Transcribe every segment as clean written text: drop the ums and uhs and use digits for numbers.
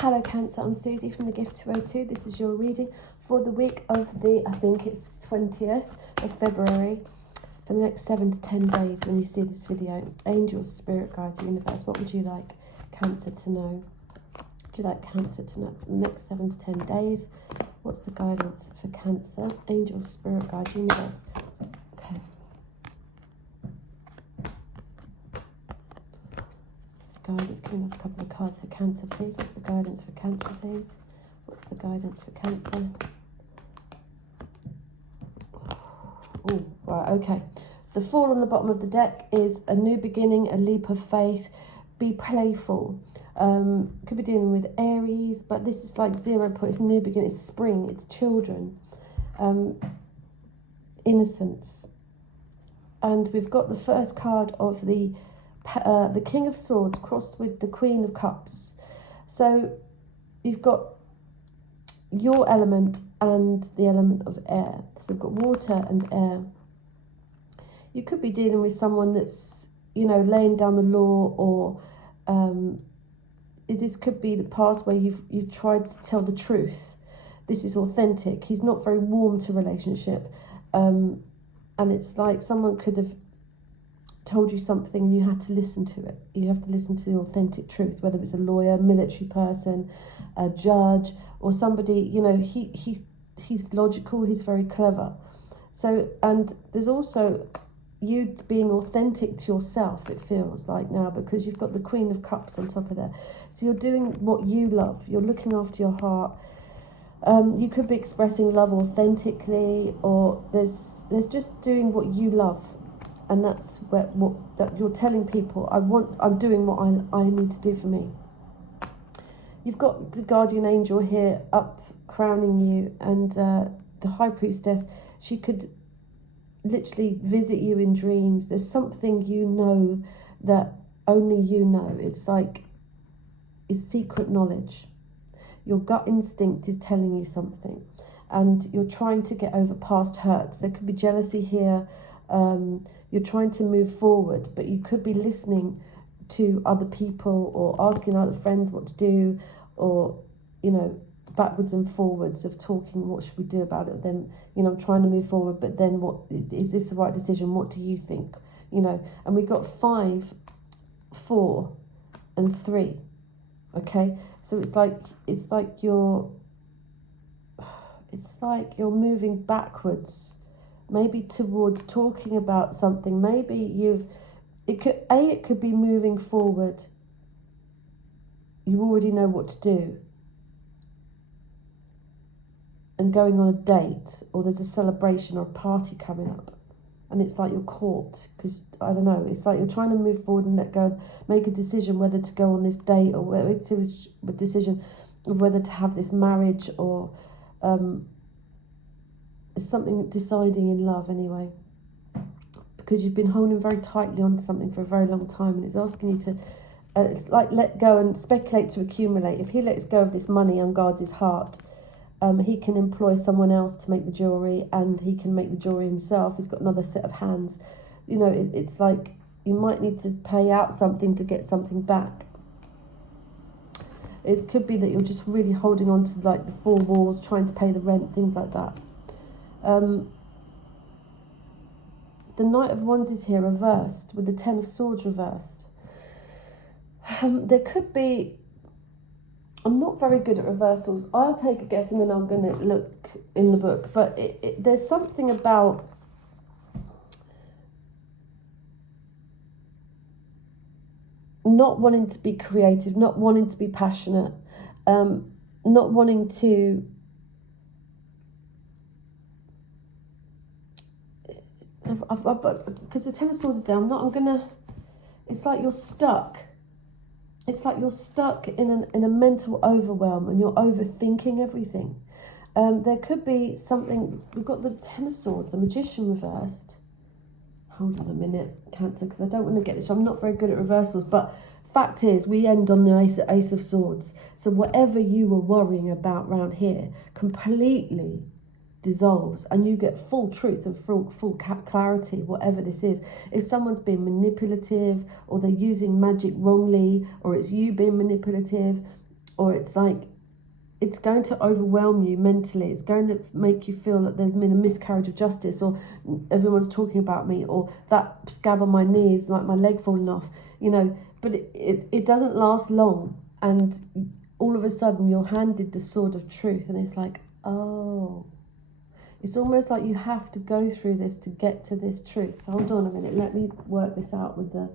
Hello Cancer, I'm Susie from the Gift 202. This is your reading for the week of the, I think it's 20th of February, for the next 7 to 10 days when you see this video. Angels, Spirit Guides, Universe, what would you like Cancer to know? Would you like Cancer to know for the next 7 to 10 days? What's the guidance for Cancer? Angels, Spirit Guides, Universe. Okay. Guidance, give me a couple of cards for Cancer, please. What's the guidance for Cancer, please? What's the guidance for Cancer? Oh, right, okay. The Four on the bottom of the deck is a new beginning, a leap of faith. Be playful. Could be dealing with Aries, but this is like 0 point. It's new beginning. It's spring. It's children. Innocence. And we've got the first card of the King of Swords crossed with the Queen of Cups. So you've got your element and the element of air. So we've got water and air. You could be dealing with someone that's, you know, laying down the law, or this could be the past where you've tried to tell the truth. This is authentic. He's not very warm to relationship, and it's like someone could have told you something and you had to listen to it. You have to listen to the authentic truth, whether it's a lawyer, military person, a judge, or somebody, you know, he's logical, he's very clever. So, and there's also you being authentic to yourself, it feels like now, because you've got the Queen of Cups on top of there. So you're doing what you love, you're looking after your heart. You could be expressing love authentically, or there's just doing what you love. And that's what you're telling people, I'm doing what I need to do for me. You've got the guardian angel here up crowning you, and the high priestess, she could literally visit you in dreams. There's something you know that only you know. It's like, it's secret knowledge. Your gut instinct is telling you something, and you're trying to get over past hurts. There could be jealousy here. You're trying to move forward, but you could be listening to other people or asking other friends what to do, or, you know, backwards and forwards of talking, what should we do about it? Then, you know, I'm trying to move forward, but then what, is this the right decision? What do you think? You know, and we got 5, 4 and 3. Okay, so it's like you're moving backwards, maybe towards talking about something. Maybe it could be moving forward. You already know what to do, and going on a date, or there's a celebration or a party coming up, and it's like you're caught, because, I don't know, it's like you're trying to move forward and let go, make a decision whether to go on this date, or whether it's a decision of whether to have this marriage, or it's something deciding in love anyway, because you've been holding very tightly onto something for a very long time, and it's asking you to, it's like let go and speculate to accumulate. If he lets go of this money and guards his heart, he can employ someone else to make the jewellery, and he can make the jewellery himself. He's got another set of hands. You know, it's like you might need to pay out something to get something back. It could be that you're just really holding on to like the 4 walls, trying to pay the rent, things like that. The Knight of Wands is here reversed, with the 10 of Swords reversed. There could be, I'm not very good at reversals. I'll take a guess and then I'm going to look in the book. But there's something about not wanting to be creative, not wanting to be passionate, not wanting to... because the 10 of Swords is there, it's like you're stuck. It's like you're stuck in a mental overwhelm, and you're overthinking everything. There could be something, we've got the 10 of Swords, the Magician reversed. Hold on a minute, Cancer, because I don't want to get this. I'm not very good at reversals, but fact is, we end on the Ace of Swords. So whatever you were worrying about round here completely dissolves, and you get full truth and full clarity, whatever this is. If someone's being manipulative, or they're using magic wrongly, or it's you being manipulative, or it's like it's going to overwhelm you mentally. It's going to make you feel that there's been a miscarriage of justice, or everyone's talking about me, or that scab on my knee is like my leg falling off, you know. But it doesn't last long, and all of a sudden you're handed the sword of truth, and it's like, oh, it's almost like you have to go through this to get to this truth. So hold on a minute, let me work this out with the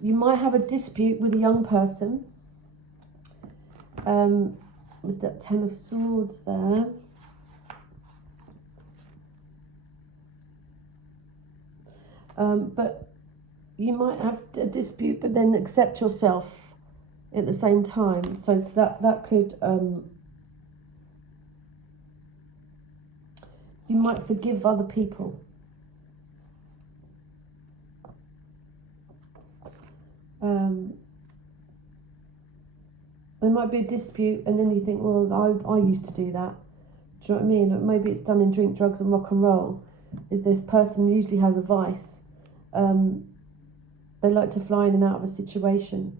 you might have a dispute with a young person, with that Ten of Swords there. But you might have a dispute, but then accept yourself at the same time. So that could, you might forgive other people. There might be a dispute, and then you think, well, I used to do that. Do you know what I mean? Or maybe it's done in drink, drugs, and rock and roll. Is this person usually has a vice? They like to fly in and out of a situation.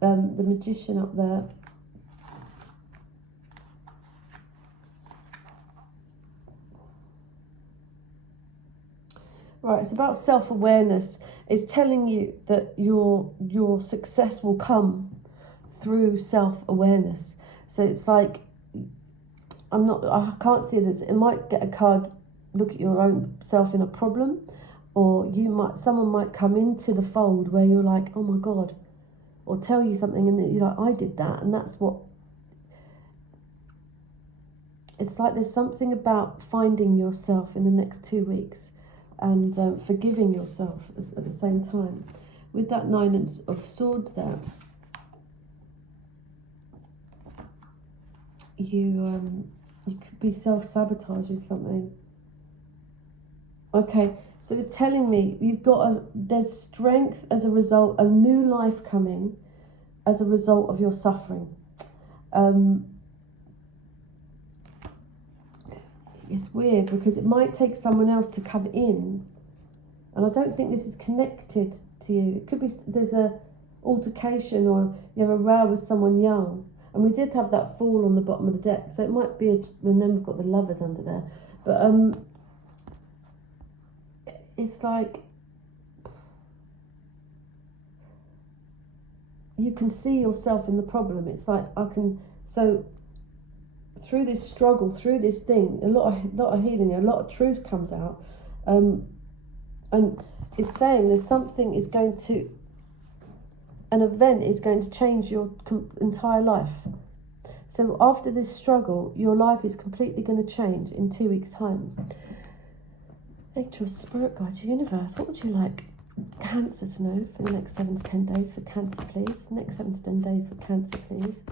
The Magician up there. Right, it's about self-awareness. It's telling you that your success will come through self-awareness. So it's like, I can't see this. It might get a card, look at your own self in a problem, or someone might come into the fold where you're like, oh my God, or tell you something and you're like, I did that, and that's what. It's like there's something about finding yourself in the next 2 weeks, and forgiving yourself at the same time. With that Nine of Swords there, you could be self-sabotaging something. Okay, so it's telling me there's strength as a result, a new life coming as a result of your suffering. It's weird because it might take someone else to come in, and I don't think this is connected to you. It could be there's a altercation, or you have a row with someone young, and we did have that Fool on the bottom of the deck, so it might be and then we've got the Lovers under there, but it's like you can see yourself in the problem. It's like through this struggle, through this thing, a lot of healing, a lot of truth comes out, and it's saying an event is going to change your entire life. So after this struggle, your life is completely going to change in 2 weeks' time. Angels, Spirit Guides, Universe, what would you like Cancer to know for the next 7 to 10 days for Cancer, please? Next 7 to 10 days for Cancer, please.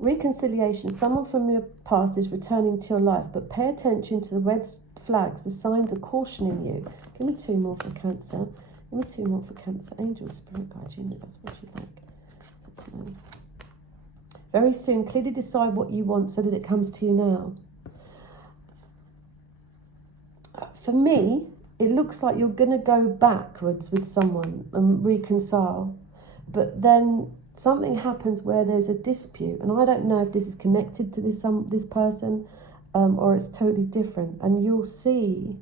Reconciliation. Someone from your past is returning to your life, but pay attention to the red flags. The signs are cautioning you. Give me 2 more for Cancer. Give me 2 more for Cancer. Angels, Spirit Guides, Universe, what would you like to know? Very soon, clearly decide what you want so that it comes to you now. For me, it looks like you're going to go backwards with someone and reconcile, but then something happens where there's a dispute, and I don't know if this is connected to this person, or it's totally different, and you'll see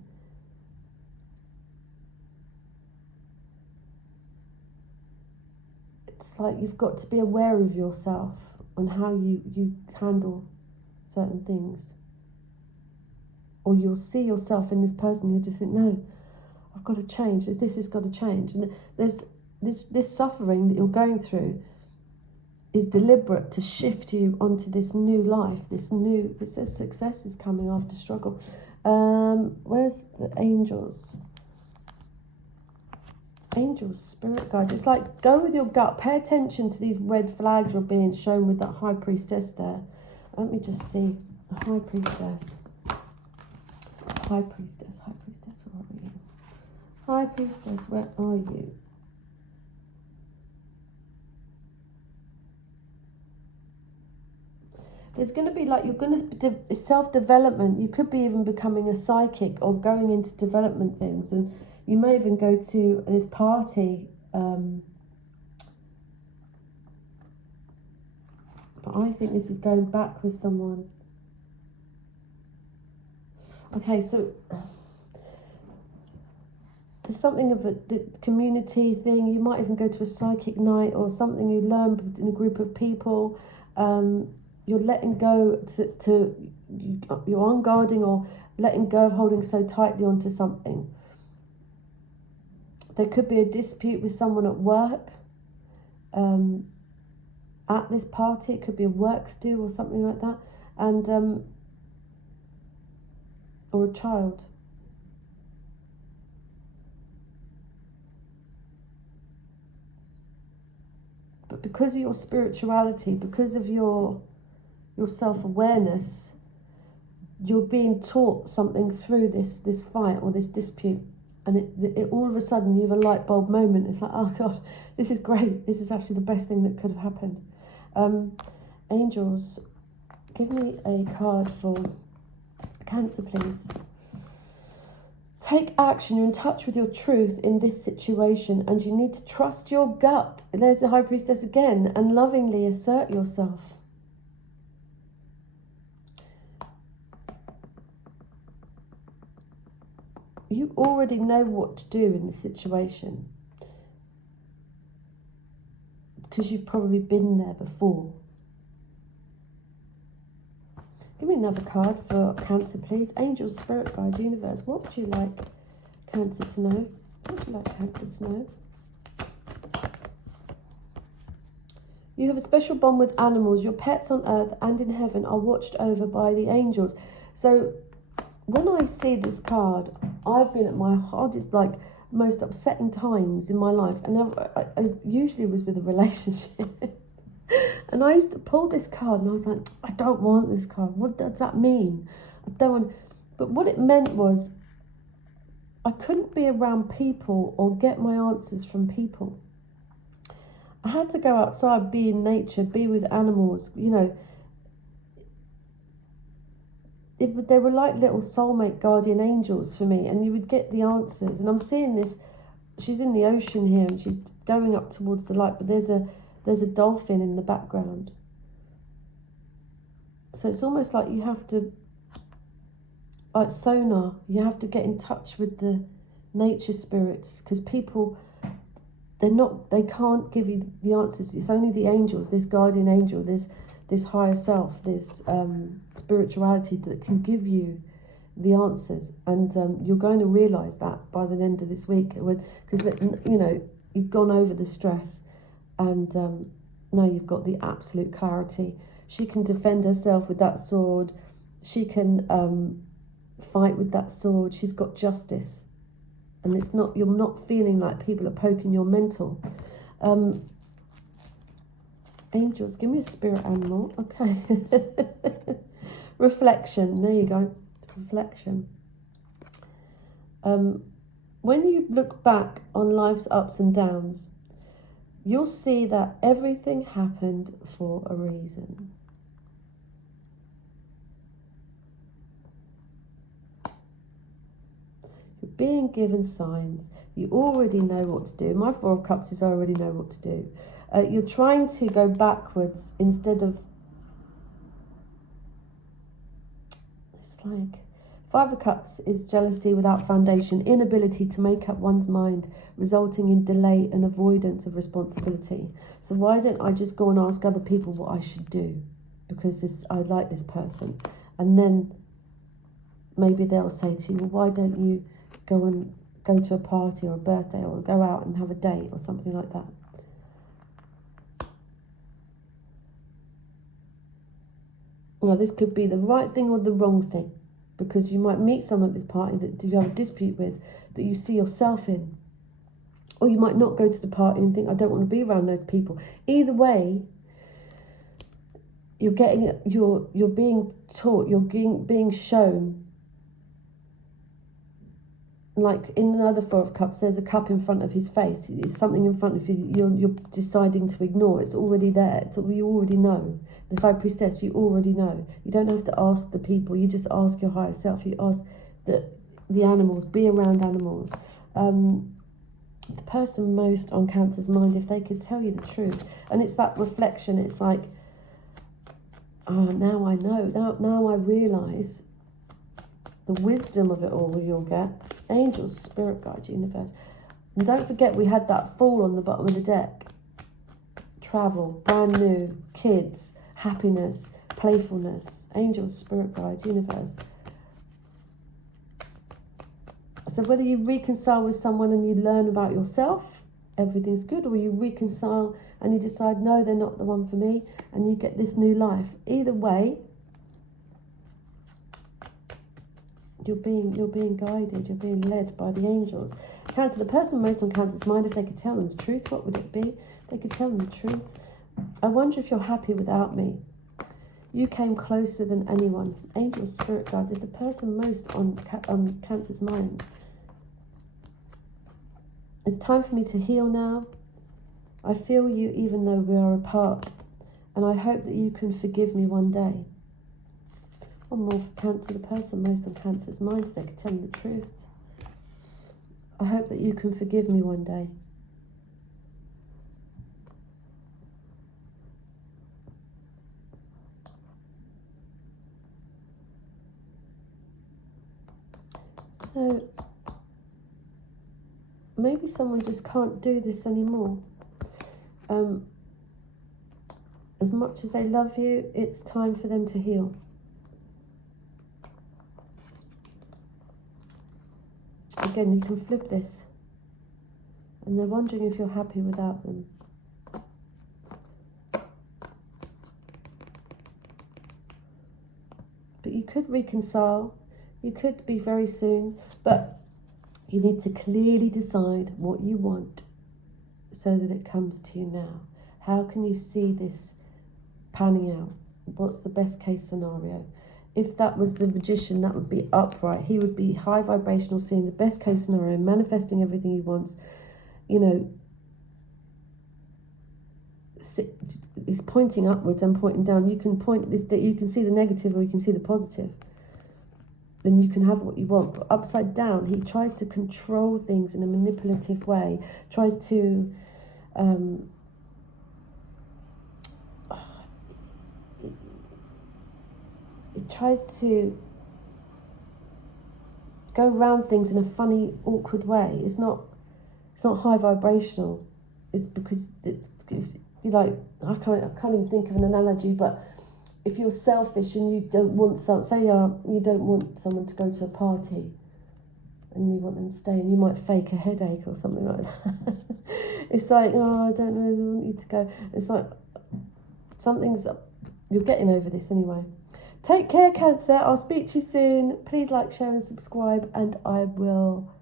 it's like you've got to be aware of yourself and how you handle certain things. Or you'll see yourself in this person, you'll just think, no, I've got to change. This has got to change. And there's this suffering that you're going through is deliberate to shift you onto this new life. It says success is coming after struggle. Where's the angels? Angels, Spirit Guides. It's like, go with your gut. Pay attention to these red flags you're being shown with that High Priestess there. Let me just see. The High Priestess. High Priestess, where are you? High Priestess, where are you? There's going to be like, you're going to self-development. You could be even becoming a psychic or going into development things, and you may even go to this party. But I think this is going back with someone. Okay, so there's something of the community thing. You might even go to a psychic night or something you learn in a group of people. You're letting go you're unguarding or letting go of holding so tightly onto something. There could be a dispute with someone at work. At this party, it could be a works deal or something like that, and or a child. But because of your spirituality, because of your self-awareness, you're being taught something through this fight or this dispute, and it all of a sudden you have a light bulb moment. It's like, oh God, this is great. This is actually the best thing that could have happened. Angels, give me a card for Cancer, please. Take action. You're in touch with your truth in this situation, and you need to trust your gut. There's the High Priestess again, and lovingly assert yourself. You already know what to do in this situation, because you've probably been there before. Give me another card for Cancer, please. Angels, Spirit Guides, Universe. What would you like Cancer to know? What would you like Cancer to know? You have a special bond with animals. Your pets on earth and in heaven are watched over by the angels. So when I see this card, I've been at my hardest, like, most upsetting times in my life. And I usually was with a relationship. And I used to pull this card and I was like, I don't want this card. What does that mean? I don't want... But what it meant was I couldn't be around people or get my answers from people. I had to go outside, be in nature, be with animals, you know. They were like little soulmate guardian angels for me, and you would get the answers. And I'm seeing this, she's in the ocean here and she's going up towards the light, but there's a dolphin in the background. So it's almost like you have to, like sonar, you have to get in touch with the nature spirits, because people, they can't give you the answers. It's only the angels, this guardian angel, this higher self, this spirituality that can give you the answers. And you're going to realise that by the end of this week, because, you know, you've gone over the stress, and now you've got the absolute clarity. She can defend herself with that sword. She can fight with that sword. She's got justice. And it's not, you're not feeling like people are poking your mental. Angels, give me a spirit animal. Okay. Reflection. There you go. Reflection. When you look back on life's ups and downs, you'll see that everything happened for a reason. You're being given signs. You already know what to do. My Four of Cups is I already know what to do. You're trying to go backwards instead of... It's like... Five of Cups is jealousy without foundation, inability to make up one's mind, resulting in delay and avoidance of responsibility. So why don't I just go and ask other people what I should do? Because I like this person. And then maybe they'll say to you, well, why don't you go to a party or a birthday, or go out and have a date or something like that? Now, this could be the right thing or the wrong thing, because you might meet someone at this party that you have a dispute with, that you see yourself in. Or you might not go to the party and think, I don't want to be around those people. Either way, you're being taught, you're being shown like in the other Four of Cups, there's a cup in front of his face. It's something in front of you you're deciding to ignore. It's already there. You already know. The High Priestess, you already know. You don't have to ask the people. You just ask your higher self. You ask the animals. Be around animals. The person most on Cancer's mind, if they could tell you the truth. And it's that reflection. It's like, now I know. Now I realise the wisdom of it all you'll get. Angels, spirit guides, universe. And don't forget we had that Fool on the bottom of the deck. Travel, brand new, kids, happiness, playfulness. Angels, spirit guides, universe. So whether you reconcile with someone and you learn about yourself, everything's good, or you reconcile and you decide, no, they're not the one for me, and you get this new life. Either way, you're being guided, you're being led by the angels. Cancer, the person most on Cancer's mind, if they could tell them the truth, what would it be? If they could tell them the truth. I wonder if you're happy without me. You came closer than anyone. Angels, spirit guides, if the person most on Cancer's mind. It's time for me to heal now. I feel you even though we are apart. And I hope that you can forgive me one day. One more for Cancer, the person most on Cancer's mind, if they could tell me the truth. I hope that you can forgive me one day. So, maybe someone just can't do this anymore. As much as they love you, it's time for them to heal. Again, you can flip this. And they're wondering if you're happy without them. But you could reconcile. You could be very soon. But you need to clearly decide what you want so that it comes to you now. How can you see this panning out? What's the best case scenario? If that was the Magician, that would be upright. He would be high vibrational, seeing the best case scenario, manifesting everything he wants. You know, he's pointing upwards and pointing down. You can point this, you can see the negative or you can see the positive. Then you can have what you want. But upside down, he tries to control things in a manipulative way. Tries to it tries to go around things in a funny, awkward way. It's not high vibrational. It's because I can't even think of an analogy, but if you're selfish and you don't want you don't want someone to go to a party and you want them to stay, and you might fake a headache or something like that. It's like, oh, I don't really want you to go. It's like you're getting over this anyway. Take care, Cancer. I'll speak to you soon. Please like, share and subscribe, and I will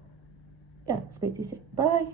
speak to you soon. Bye.